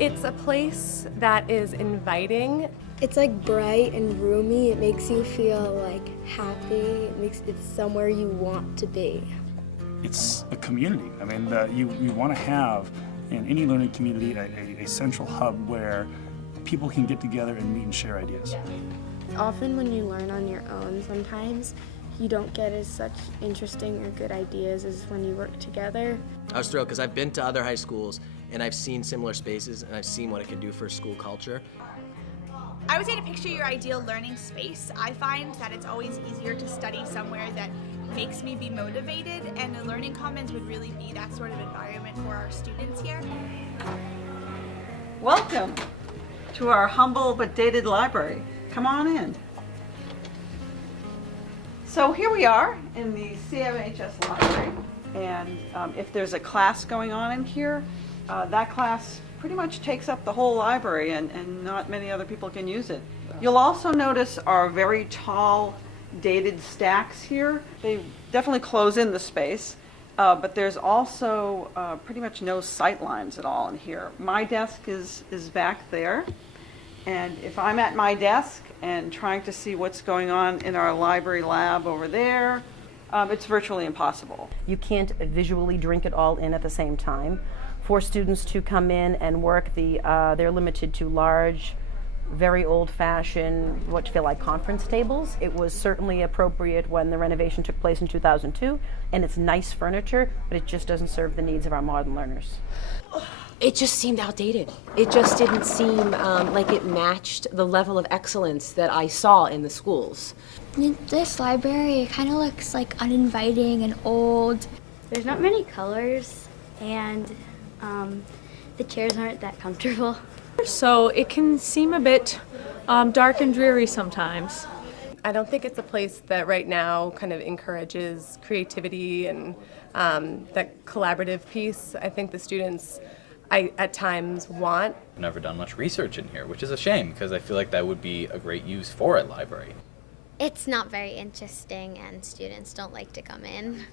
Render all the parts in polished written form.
It's a place that is inviting. It's like bright and roomy. It makes you feel like happy. It's somewhere you want to be. It's a community. I mean, you want to have in any learning community a central hub where people can get together and meet and share ideas. Often when you learn on your own, sometimes you don't get as such interesting or good ideas as when you work together. I was thrilled because I've been to other high schools and I've seen similar spaces and I've seen what it can do for school culture. I would say to picture your ideal learning space. I find that it's always easier to study somewhere that makes me be motivated, and the Learning Commons would really be that sort of environment for our students here. Welcome to our humble but dated library. Come on in. So here we are in the CMHS library, and if there's a class going on in here, that class pretty much takes up the whole library, and not many other people can use it. You'll also notice our very tall dated stacks here. They definitely close in the space, but there's also pretty much no sight lines at all in here. My desk is back there, and if I'm at my desk and trying to see what's going on in our library lab over there, it's virtually impossible. You can't visually drink it all in at the same time. For students to come in and work, they're limited to large, very old-fashioned, what feel like conference tables. It was certainly appropriate when the renovation took place in 2002, and it's nice furniture, but it just doesn't serve the needs of our modern learners. It just seemed outdated. It just didn't seem like it matched the level of excellence that I saw in the schools. This library kind of looks like uninviting and old. There's not many colors, and the chairs aren't that comfortable. So it can seem a bit dark and dreary sometimes. I don't think it's a place that right now kind of encourages creativity and that collaborative piece. I think the students at times want. I've never done much research in here, which is a shame because I feel like that would be a great use for a library. It's not very interesting, and students don't like to come in.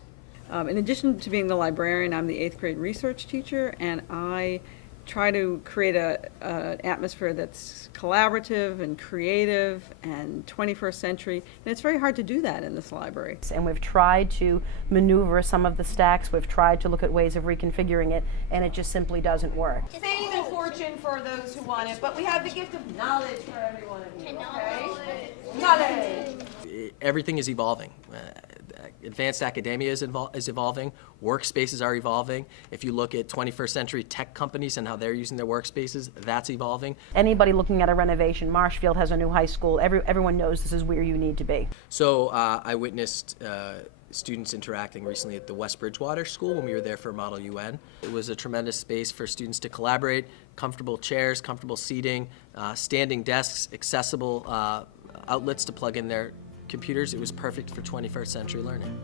In addition to being the librarian, I'm the 8th grade research teacher, and I try to create an atmosphere that's collaborative and creative and 21st century, and it's very hard to do that in this library. And we've tried to maneuver some of the stacks, we've tried to look at ways of reconfiguring it, and it just simply doesn't work. Fame and fortune for those who want it, but we have the gift of knowledge for everyone of you, okay? Knowledge! Everything is evolving. Advanced academia is evolving, workspaces are evolving. If you look at 21st century tech companies and how they're using their workspaces, that's evolving. Anybody looking at a renovation, Marshfield has a new high school, everyone knows this is where you need to be. So I witnessed students interacting recently at the West Bridgewater School when we were there for Model UN. It was a tremendous space for students to collaborate, comfortable chairs, comfortable seating, standing desks, accessible outlets to plug in their computers. It was perfect for 21st century learning.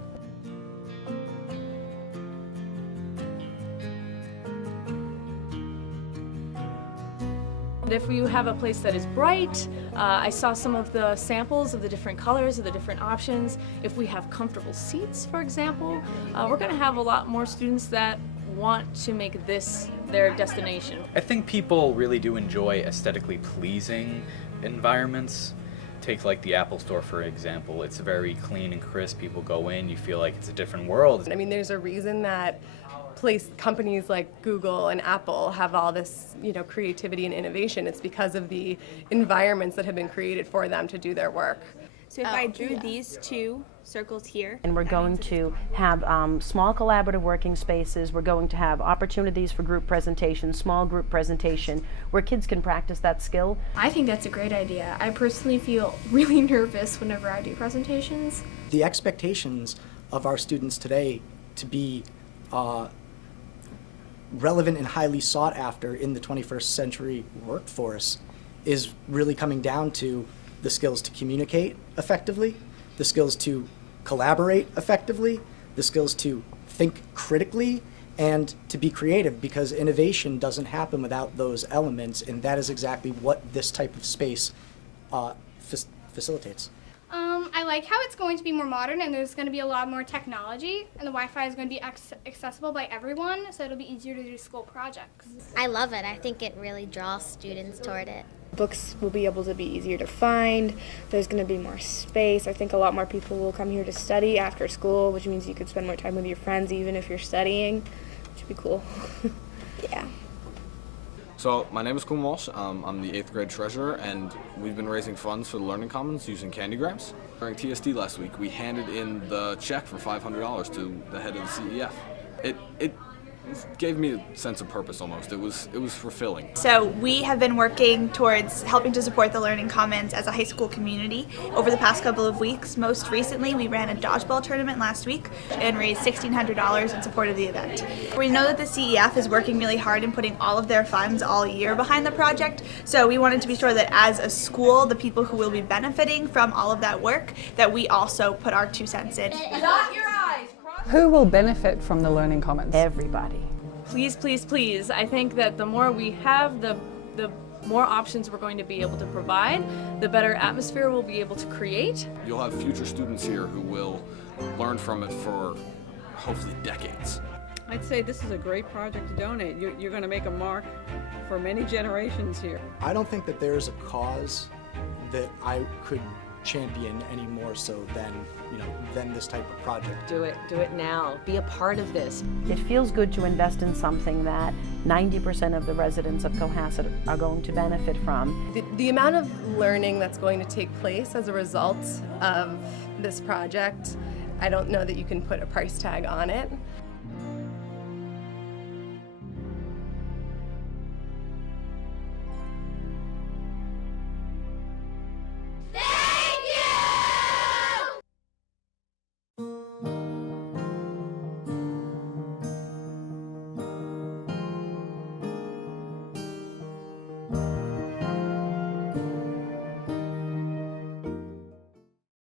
If you have a place that is bright, I saw some of the samples of the different colors, of the different options. If we have comfortable seats, for example, we're going to have a lot more students that want to make this their destination. I think people really do enjoy aesthetically pleasing environments. Take like the Apple Store for example. It's very clean and crisp. People go in, you feel like it's a different world. I mean, there's a reason that companies like Google and Apple have all this, creativity and innovation. It's because of the environments that have been created for them to do their work. So if I drew these two circles here. And we're going to have small collaborative working spaces. We're going to have opportunities for group presentation, small group presentation, where kids can practice that skill. I think that's a great idea. I personally feel really nervous whenever I do presentations. The expectations of our students today to be relevant and highly sought after in the 21st century workforce is really coming down to the skills to communicate effectively, the skills to collaborate effectively, the skills to think critically, and to be creative, because innovation doesn't happen without those elements, and that is exactly what this type of space facilitates. I like how it's going to be more modern and there's going to be a lot more technology, and the Wi-Fi is going to be accessible by everyone, so it'll be easier to do school projects. I love it. I think it really draws students toward it. Books will be able to be easier to find. There's going to be more space. I think a lot more people will come here to study after school, which means you could spend more time with your friends even if you're studying, which would be cool. Yeah. So my name is Koen Walsh. I'm the 8th grade treasurer, and we've been raising funds for the Learning Commons using candy grams. During TSD last week, we handed in the check for $500 to the head of the CEF. It gave me a sense of purpose almost. It was fulfilling. So we have been working towards helping to support the Learning Commons as a high school community over the past couple of weeks. Most recently, we ran a dodgeball tournament last week and raised $1,600 in support of the event. We know that the CEF is working really hard in putting all of their funds all year behind the project, so we wanted to be sure that as a school, the people who will be benefiting from all of that work, that we also put our 2 cents in. Dot your eyes. Who will benefit from the Learning Commons? Everybody. Please, please, please. I think that the more we have, the more options we're going to be able to provide, the better atmosphere we'll be able to create. You'll have future students here who will learn from it for hopefully decades. I'd say this is a great project to donate. You're going to make a mark for many generations here. I don't think that there's a cause that I could champion any more so than this type of project. Do it now. Be a part of this. It feels good to invest in something that 90% of the residents of Cohasset are going to benefit from. The amount of learning that's going to take place as a result of this project, I don't know that you can put a price tag on it.